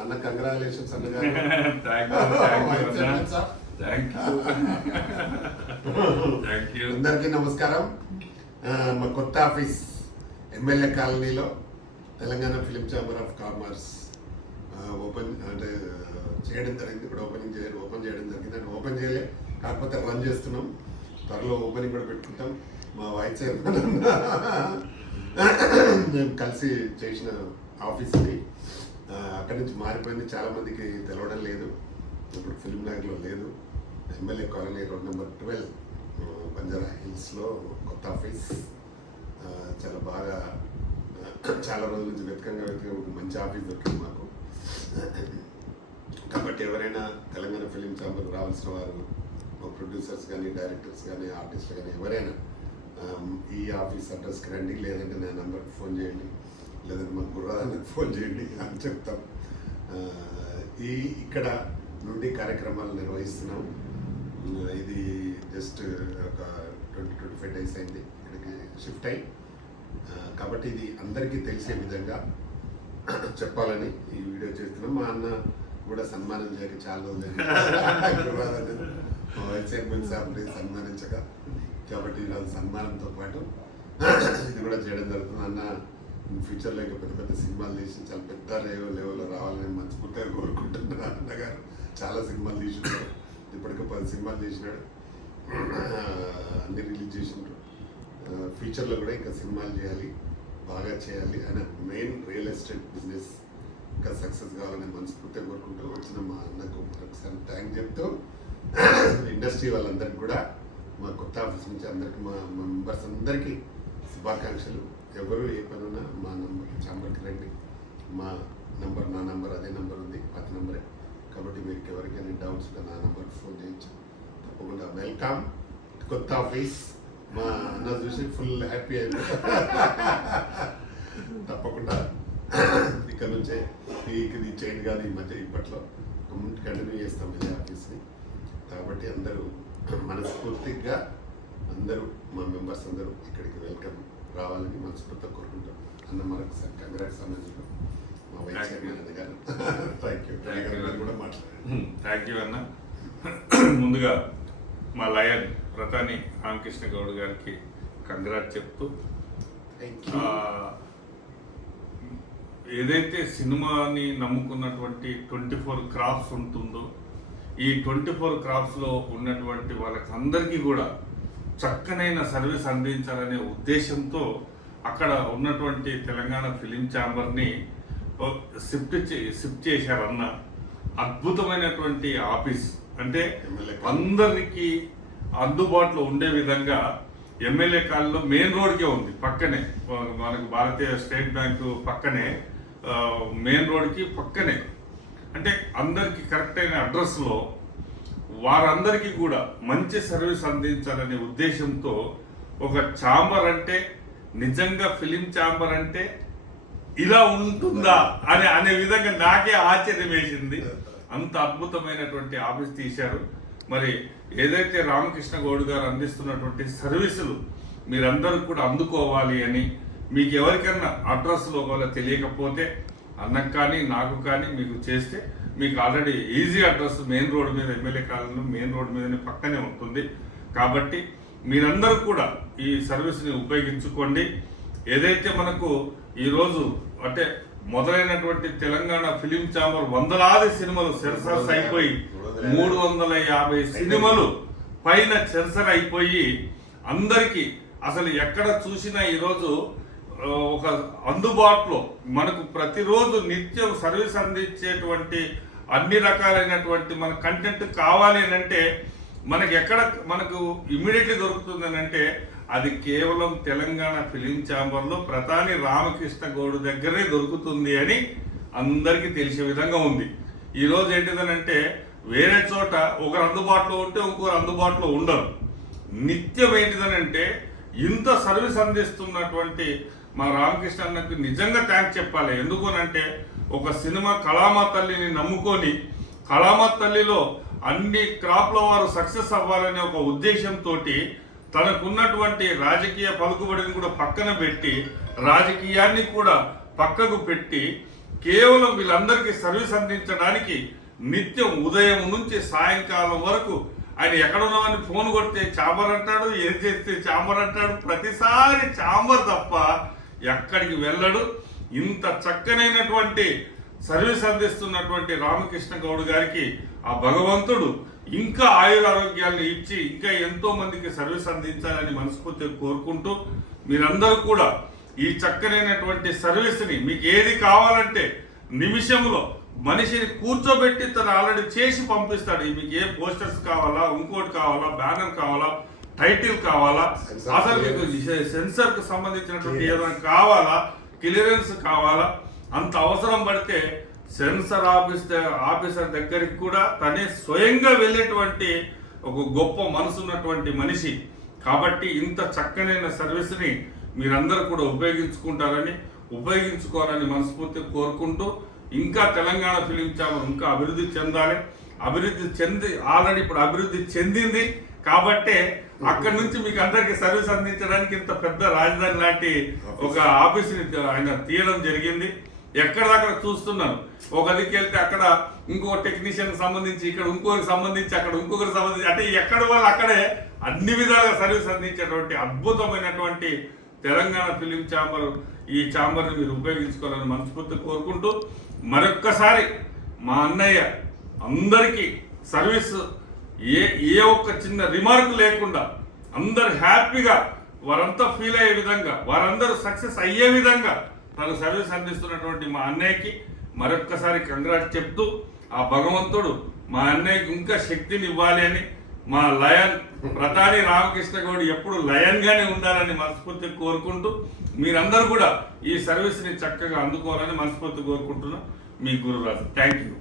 అన్న కంగ్రాచులేషన్స్ అన్న అందరికీ నమస్కారం. మా కొత్త ఆఫీస్ ఎమ్మెల్యే కాలనీలో Telangana film chamber of commerce open అంటే చేయడం జరిగింది. ఇప్పుడు ఓపెన్ చేయడం జరిగింది. అంటే ఓపెన్ చేయలే, కాకపోతే రన్ చేస్తున్నాం. త్వరలో ఓపెనింగ్ కూడా పెట్టుకుంటాం. మా వైస్ చైర్మన్ మేము కలిసి చేసిన ఆఫీస్ ఇది. అక్కడి నుంచి మారిపోయింది, చాలామందికి తెలవడం లేదు. ఇప్పుడు ఫిల్మ్ నగర్లో లేదు, MLA colony road number 12 Banjara హిల్స్లో కొత్త ఆఫీస్. చాలా బాగా చాలా రోజుల నుంచి వెతకంగా ఒక మంచి ఆఫీస్ దొరికింది మాకు. కాబట్టి ఎవరైనా తెలంగాణ ఫిలిం ఛాంబర్ రావాల్సిన వారు, ప్రొడ్యూసర్స్ కానీ, డైరెక్టర్స్ కానీ, ఆర్టిస్టులు కానీ ఎవరైనా ఈ ఆఫీస్ అడ్రస్కి రండి, లేదంటే నా నెంబర్కి ఫోన్ చేయండి, లేదంటే మా గుర్రానికి ఫోన్ చేయండి అని చెప్తాం. ఇక్కడ నుండి కార్యక్రమాలు నిర్వహిస్తున్నాం. ఇది జస్ట్ ఒక 20-25 డేస్ అయింది ఇక్కడికి షిఫ్ట్ అయ్యి. కాబట్టి ఇది అందరికీ తెలిసే విధంగా చెప్పాలని ఈ వీడియో చేస్తున్నాం. మా అన్న కూడా సన్మానం చేయక చాలా రోజులు మా వైస్ చైర్మన్ సార్ని సన్మానించక, కాబట్టి ఈరోజు సన్మానంతో పాటు ఇది కూడా చేయడం జరుగుతుంది. అన్న ఫ్యూచర్లో ఇంకా పెద్ద పెద్ద సినిమాలు తీసి చాలా పెద్ద లెవెల్లో రావాలని మనస్ఫూర్తిగా కోరుకుంటున్నాను. అన్నగారు చాలా సినిమాలు తీసినాడు, ఇప్పటికే 10 సినిమాలు తీసినాడు, అన్ని రిలీజ్ చేసినాడు. ఫ్యూచర్లో కూడా ఇంకా సినిమాలు చేయాలి, బాగా చేయాలి. ఆయన మెయిన్ రియల్ ఎస్టేట్ బిజినెస్ ఇంకా సక్సెస్ కావాలని మనస్ఫూర్తిగా కోరుకుంటూ వచ్చిన మా అన్నకు ఒకసారి థ్యాంక్ చెప్తూ, ఇండస్ట్రీ వాళ్ళందరికీ కూడా మా కొత్త ఆఫీస్ నుంచి అందరికీ, మా మెంబర్స్ అందరికీ శుభాకాంక్షలు. ఎవరు ఏ పని ఉన్నా మా నంబర్ ఛాంబర్కి రండి. మా నంబర్, నా నంబర్ అదే నంబర్ ఉంది, పాత నంబరే. కాబట్టి మీకు ఎవరికైనా డౌట్స్ ఉంటే నా నంబర్కి ఫోన్ చేయొచ్చు. తప్పకుండా వెల్కమ్ కొత్త ఆఫీస్. మా అన్న చూసి ఫుల్ హ్యాపీ అయింది. తప్పకుండా ఇక్కడ నుంచే ఇది చేయండి కానీ ఈ మధ్య ఇప్పట్లో కంటిన్యూ చేస్తాం ఇదే ఆఫీస్ని. కాబట్టి అందరూ మనస్ఫూర్తిగా అందరూ మా మెంబర్స్ అందరూ ఇక్కడికి వెల్కమ్ రావాలని మనస్ఫూర్తిగా కోరుకుంటాం. అన్న మరొకసారి కంగ్రాట్స్ అన్నది మా వైస్ చైర్మన్ అన్న గారు. థ్యాంక్ యూ కూడా మాట్లాడండి. థ్యాంక్ యూ అన్న. ముందుగా మా లయన్ ప్రతాని రామకృష్ణ గౌడ్ గారికి కంగ్రాట్ చెప్తూ, ఏదైతే సినిమాని నమ్ముకున్నటువంటి 24 క్రాఫ్ట్స్ ఉంటుందో, ఈ 24 క్రాఫ్ట్స్లో ఉన్నటువంటి వాళ్ళకందరికీ కూడా చక్కనైన సర్వీస్ అందించాలనే ఉద్దేశంతో అక్కడ ఉన్నటువంటి తెలంగాణ ఫిలిం ఛాంబర్ని షిఫ్ట్ చేశారన్న. అద్భుతమైనటువంటి ఆఫీస్, అంటే అందరికీ అందుబాటులో ఉండే విధంగా ఎమ్మెల్యే కాలనీలో మెయిన్ రోడ్కే ఉంది, పక్కనే మనకు భారతీయ స్టేట్ బ్యాంకు పక్కనే, మెయిన్ రోడ్కి పక్కనే. అంటే అందరికీ కరెక్ట్ అయిన అడ్రస్లో వారందరికీ కూడా మంచి సర్వీస్ అందించాలనే ఉద్దేశంతో ఒక ఛాంబర్ అంటే, నిజంగా ఫిలిం ఛాంబర్ అంటే ఇలా ఉంటుందా అనే విధంగా నాకే ఆశ్చర్యం వేసింది. అంత అద్భుతమైనటువంటి ఆఫీస్ తీశారు. మరి ఏదైతే రామకృష్ణ గౌడ్ గారు అందిస్తున్నటువంటి సర్వీసులు మీరందరూ కూడా అందుకోవాలి అని, మీకు ఎవరికన్నా అడ్రస్లో ఒకవేళ తెలియకపోతే అన్నకు కానీ నాకు కానీ మీకు చేస్తే, మీకు already easy address main road మీద, ఎమ్మెల్యే కాలనీ మెయిన్ రోడ్ మీదనే పక్కనే ఉంటుంది. కాబట్టి మీరందరూ కూడా ఈ సర్వీస్ని ఉపయోగించుకోండి. ఏదైతే మనకు ఈరోజు అంటే మొదలైనటువంటి తెలంగాణ ఫిలిం ఛాంబర్ వందలాది సినిమాలు సెన్సార్స్ అయిపోయి 350 సినిమాలు పైన సెన్సర్ అయిపోయి అందరికీ అసలు ఎక్కడ చూసినా ఈరోజు ఒక అందుబాటులో మనకు ప్రతిరోజు నిత్యం సర్వీస్ అందించేటువంటి అన్ని రకాలైనటువంటి మన కంటెంట్ కావాలి అని అంటే మనకి ఎక్కడ మనకు ఇమ్మీడియట్లీ దొరుకుతుంది అని అంటే అది కేవలం తెలంగాణ ఫిలిం ఛాంబర్లో ప్రతాని రామకృష్ణ గౌడ్ దగ్గరే దొరుకుతుంది అని అందరికీ తెలిసే విధంగా ఉంది. ఈరోజు ఏంటిదనంటే వేరే చోట ఒకరు అందుబాటులో ఉంటే ఇంకొకరు అందుబాటులో ఉండరు. నిత్యం ఏంటిదనంటే ఇంత సర్వీస్ అందిస్తున్నటువంటి మా రామకృష్ణ అన్నకు నిజంగా థ్యాంక్స్ చెప్పాలి. ఎందుకనంటే ఒక సినిమా కళామా తల్లిని నమ్ముకొని కళామా తల్లిలో అన్ని క్రాప్ల వారు సక్సెస్ అవ్వాలనే ఒక ఉద్దేశంతో తనకున్నటువంటి రాజకీయ పలుకుబడిని కూడా పక్కన పెట్టి, రాజకీయాన్ని కూడా పక్కకు పెట్టి కేవలం వీళ్ళందరికీ సర్వీస్ అందించడానికి నిత్యం ఉదయం నుంచి సాయంకాలం వరకు ఆయన ఎక్కడున్నామని ఫోన్ కొడితే చాంబర్ అంటాడు, ఏం చేస్తే చాంబర్ అంటాడు, ప్రతిసారి చాంబర్ తప్ప ఎక్కడికి వెళ్ళడు. ఇంత చక్కనైనటువంటి సర్వీస్ అందిస్తున్నటువంటి రామకృష్ణ గౌడ్ గారికి ఆ భగవంతుడు ఇంకా ఆయురారోగ్యాలను ఇచ్చి ఇంకా ఎంతో మందికి సర్వీస్ అందించాలని మనస్ఫూర్తిగా కోరుకుంటూ, మీరందరూ కూడా ఈ చక్కనైనటువంటి సర్వీస్ని మీకు ఏది కావాలంటే నిమిషంలో మనిషిని కూర్చోబెట్టి తను ఆల్రెడీ చేసి పంపిస్తాడు. మీకు ఏ పోస్టర్స్ కావాలా, ఇంకోటి కావాలా, బ్యానర్ కావాలా, టైటిల్ కావాలా, అసలు మీకు సెన్సర్ కు సంబంధించినటువంటి ఏదైనా కావాలా, క్లియరెన్స్ కావాలా, అంత అవసరం పడితే సెన్సర్ ఆఫీసర్ దగ్గరికి కూడా తనే స్వయంగా వెళ్ళేటువంటి ఒక గొప్ప మనసు ఉన్నటువంటి మనిషి. కాబట్టి ఇంత చక్కనైన సర్వీస్ని మీరందరూ కూడా ఉపయోగించుకోవాలని మనస్ఫూర్తిగా కోరుకుంటూ, ఇంకా తెలంగాణ ఫిలిం ఛాంబర్ ఇంకా అభివృద్ధి చెందాలి. ఆల్రెడీ ఇప్పుడు అభివృద్ధి చెందింది కాబట్టే అక్కడి నుంచి మీకు అందరికి సర్వీస్ అందించడానికి ఇంత పెద్ద రాజధాని లాంటి ఒక ఆఫీస్ని ఆయన తీయడం జరిగింది. ఎక్కడిదక్కడ చూస్తున్నాను. ఒక దిక్కు వెళ్తే అక్కడ ఇంకో టెక్నీషియన్ సంబంధించి, ఇక్కడ ఇంకొకరికి సంబంధించి, అక్కడ ఇంకొకరికి సంబంధించి, అంటే ఎక్కడ వాళ్ళు అక్కడే అన్ని విధాలుగా సర్వీస్ అందించేటువంటి అద్భుతమైనటువంటి తెలంగాణ ఫిలిం ఛాంబర్. ఈ ఛాంబర్ని మీరు ఉపయోగించుకోవాలని మనస్ఫూర్తిగా కోరుకుంటూ, మరొక్కసారి మా అన్నయ్య అందరికీ సర్వీస్ ఏ ఒక్క చిన్న రిమార్క్ లేకుండా అందరు హ్యాపీగా వారంతా ఫీల్ అయ్యే విధంగా, వారందరూ సక్సెస్ అయ్యే విధంగా తను సర్వీస్ అందిస్తున్నటువంటి మా అన్నయ్యకి మరొక్కసారి కంగ్రాట్స్ చెప్తూ, ఆ భగవంతుడు మా అన్నయ్యకి ఇంకా శక్తిని ఇవ్వాలి అని, మా లయన్ ప్రతాని రామకృష్ణ గౌడ్ ఎప్పుడు లయన్ గానే ఉండాలని మనస్ఫూర్తిగా కోరుకుంటూ, మీరందరూ కూడా ఈ సర్వీస్ ని చక్కగా అందుకోవాలని మనస్ఫూర్తిగా కోరుకుంటున్నా. మీ గురురాజు. Thank you.